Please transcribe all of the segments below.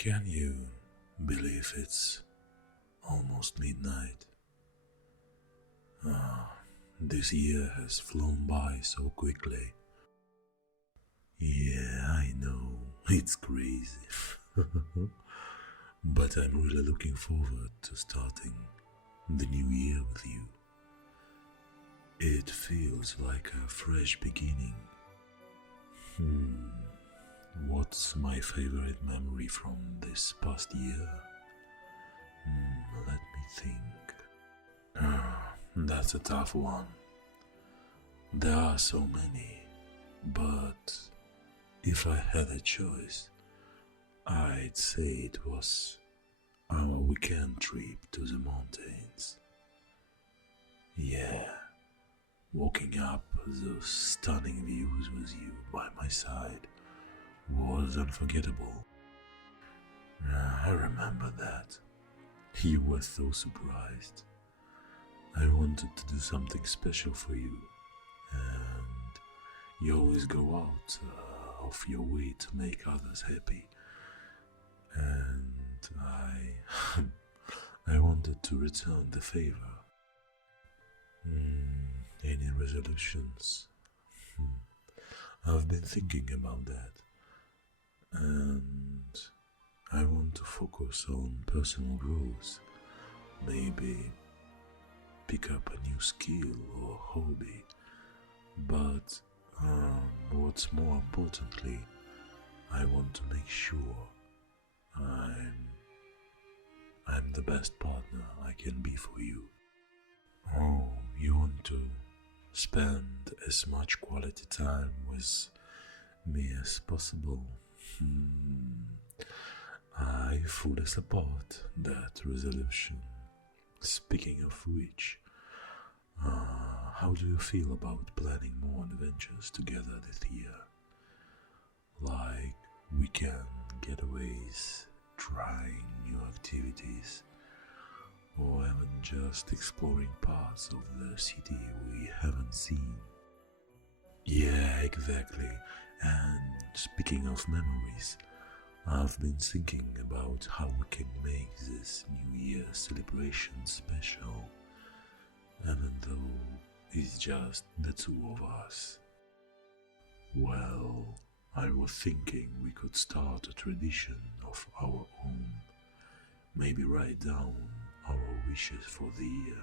Can you believe it's almost midnight? This year has flown by so quickly. Yeah, I know, it's crazy. But I'm really looking forward to starting the new year with you. It feels like a fresh beginning. What's my favorite memory from this past year? Let me think. That's a tough one. There are so many, but if I had a choice, I'd say it was our weekend trip to the mountains. Yeah, walking up those stunning views with you by my side was unforgettable. I remember that. You were so surprised. I wanted to do something special for you, and you always go out of your way to make others happy. And I wanted to return the favor. Any resolutions? I've been thinking about that, and I want to focus on personal growth. Maybe pick up a new skill or hobby. But what's more importantly, I want to make sure I'm the best partner I can be for you. Oh, you want to spend as much quality time with me as possible? I fully support that resolution. Speaking of which, how do you feel about planning more adventures together this year? Like weekend getaways, trying new activities, or even just exploring parts of the city we haven't seen? Yeah, exactly. And speaking of memories, I've been thinking about how we can make this New Year celebration special, even though it's just the two of us. Well, I was thinking we could start a tradition of our own. Maybe write down our wishes for the year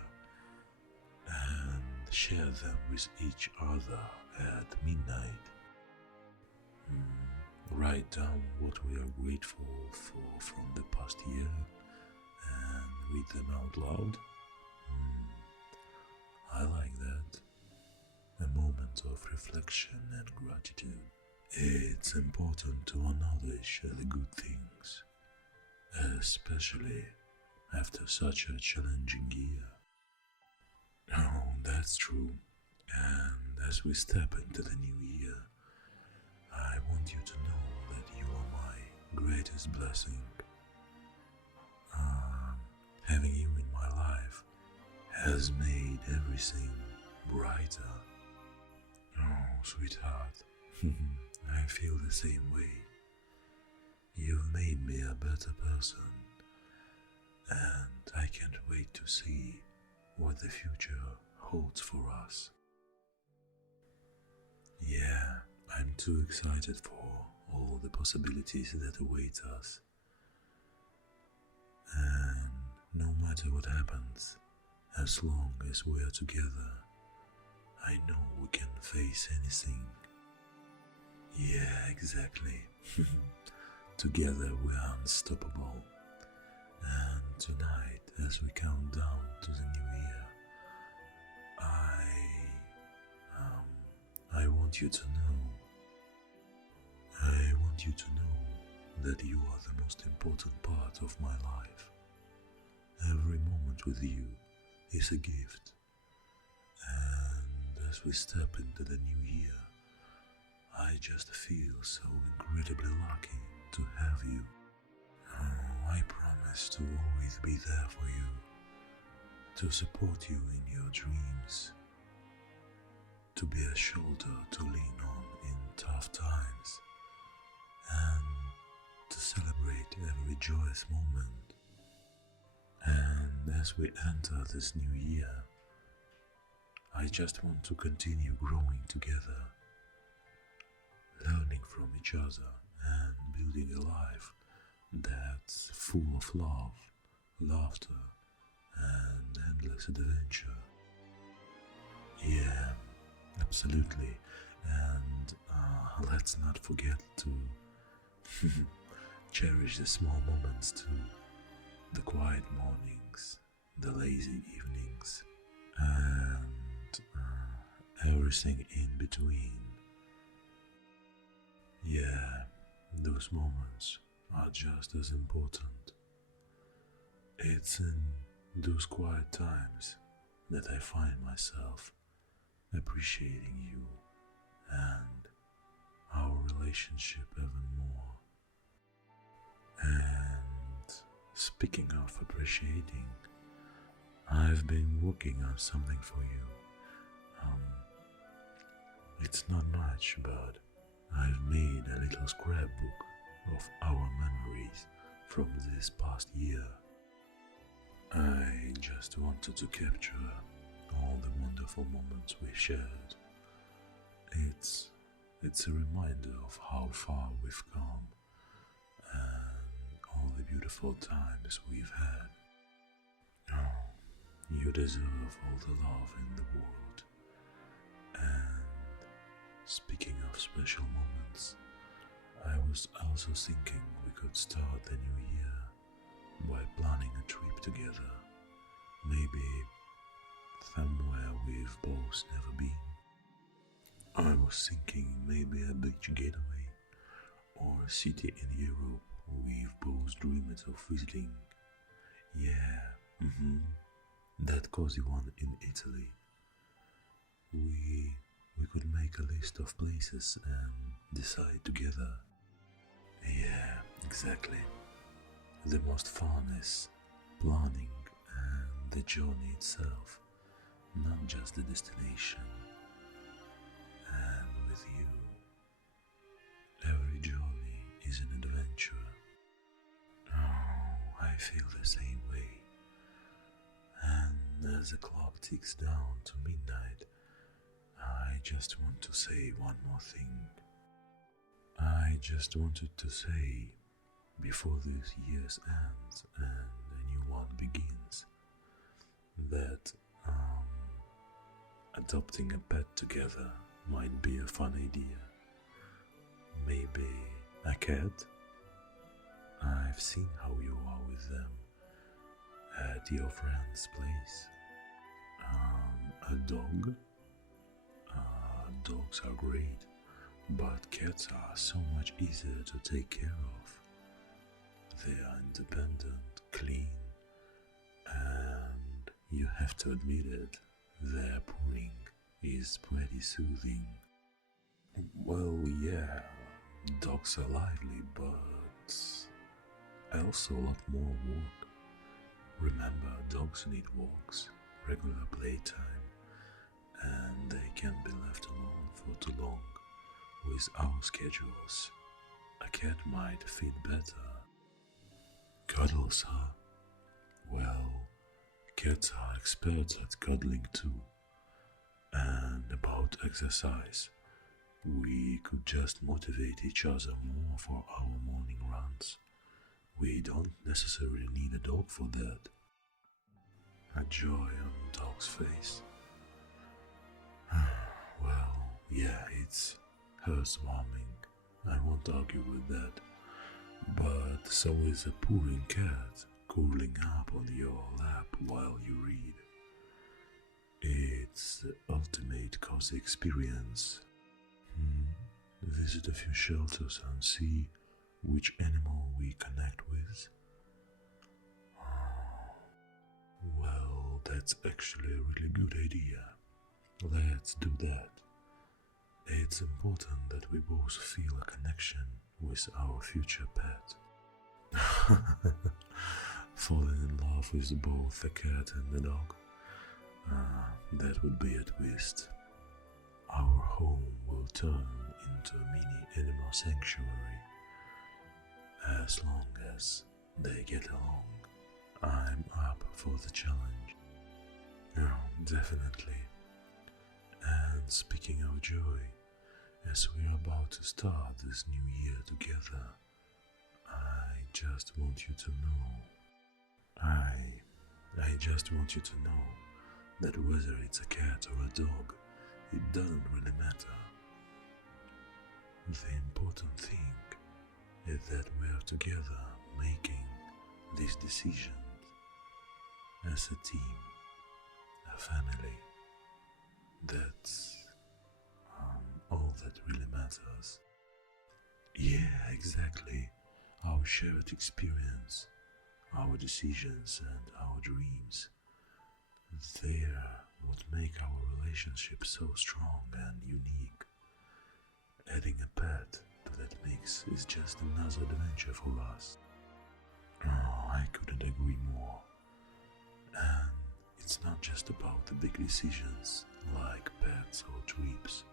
and share them with each other at midnight. Write down what we are grateful for from the past year and read them out loud. I like that. A moment of reflection and gratitude. It's important to acknowledge the good things, especially after such a challenging year. Oh, that's true. And as we step into the new year, I want you to know that you are my greatest blessing. Having you in my life has made everything brighter. Oh, sweetheart, I feel the same way. You've made me a better person, and I can't wait to see what the future holds for us. Yeah, I'm too excited for all the possibilities that await us. And no matter what happens, as long as we are together, I know we can face anything. Yeah, exactly. Together we are unstoppable. And tonight, as we count down to the new year, I want you to know, that you are the most important part of my life. Every moment with you is a gift. And as we step into the new year, I just feel so incredibly lucky to have you. Oh, I promise to always be there for you, to support you in your dreams, to be a shoulder to lean on in tough times, and to celebrate every joyous moment. And as we enter this new year, I just want to continue growing together, learning from each other and building a life that's full of love, laughter, and endless adventure. Yeah, absolutely. And let's not forget to cherish the small moments too, the quiet mornings, the lazy evenings, and everything in between. Yeah, those moments are just as important. It's in those quiet times that I find myself appreciating you and our relationship even more. And speaking of appreciating, I've been working on something for you. It's not much, but I've made a little scrapbook of our memories from this past year. I just wanted to capture all the wonderful moments we shared. It's a reminder of how far we've come and all the beautiful times we've had. Oh, you deserve all the love in the world. And speaking of special moments, I was also thinking we could start the new year by planning a trip together. Maybe somewhere we've both never been. I was thinking maybe a beach getaway or a city in Europe we've both dreamed of visiting. Yeah, that cozy one in Italy. We could make a list of places and decide together. Yeah, exactly. The most fun is planning and the journey itself, not just the destination. And with you, every journey is an adventure. Oh, I feel the same way. And as the clock ticks down to midnight, I just want to say one more thing. I just wanted to say, before this year ends and a new one begins, that adopting a pet together might be a fun idea. Maybe a cat? I've seen how you are with them at your friend's place. A dog? Dogs are great, but cats are so much easier to take care of. They are independent, clean, and you have to admit it, their purring is pretty soothing. Well, yeah, dogs are lively, but also a lot more work. Remember, dogs need walks, regular playtime, and they can't be left alone for too long. With our schedules, a cat might fit better. Cuddles, huh? Well, cats are experts at cuddling too. And about exercise, we could just motivate each other more for our morning runs. We don't necessarily need a dog for that. A joy on dog's face. Well, yeah, it's heartwarming. I won't argue with that. But so is a purring cat curling up on your lap while you read. It's the ultimate cozy experience. Visit a few shelters and see which animal we connect with. Well, that's actually a really good idea. Let's do that. It's important that we both feel a connection with our future pet. Falling in love with both the cat and the dog? That would be a twist. Our home will turn into a mini animal sanctuary. as long as they get along. I'm up for the challenge. Oh, definitely. And speaking of joy, as we're about to start this new year together, I just want you to know. I just want you to know that whether it's a cat or a dog, it doesn't really matter. The important thing is that we're together making these decisions as a team, a family. That's all that really matters. Yeah, exactly. Our shared experience, our decisions and our dreams, they're what make our relationship so strong and unique. Adding a pet to that mix is just another adventure for us. Oh, I couldn't agree more. And it's not just about the big decisions like pets or trips.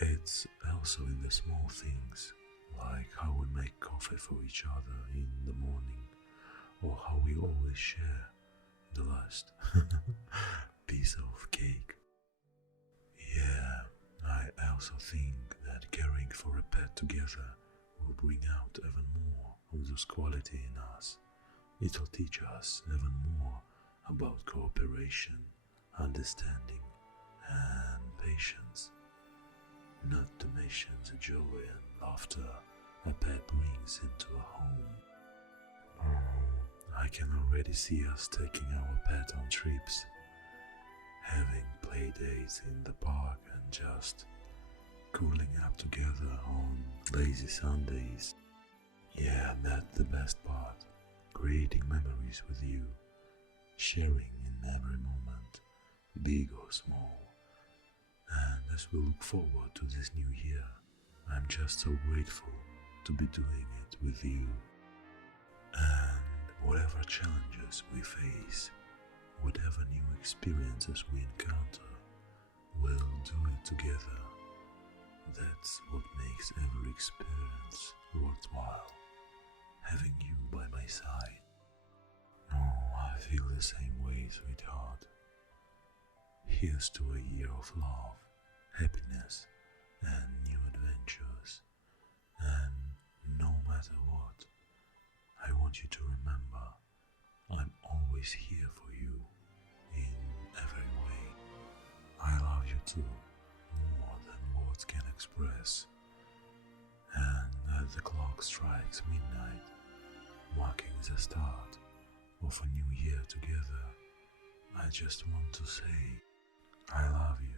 It's also in the small things, like how we make coffee for each other in the morning, or how we always share the last piece of cake. Yeah, I also think that caring for a pet together will bring out even more of those qualities in us. It'll teach us even more about cooperation, understanding, and patience. Not to mention the joy and laughter a pet brings into a home. Oh, I can already see us taking our pet on trips, having play dates in the park and just cooling up together on lazy Sundays. Yeah, that's the best part. Creating memories with you, sharing in every moment, big or small. And as we look forward to this new year, I'm just so grateful to be doing it with you. And whatever challenges we face, whatever new experiences we encounter, we'll do it together. That's what makes every experience worthwhile, having you by my side. Oh, I feel the same way, sweetheart. Here's to a year of love, happiness, and new adventures. And no matter what, I want you to remember I'm always here for you in every way. I love you too, more than words can express. And as the clock strikes midnight, marking the start of a new year together, I just want to say I love you.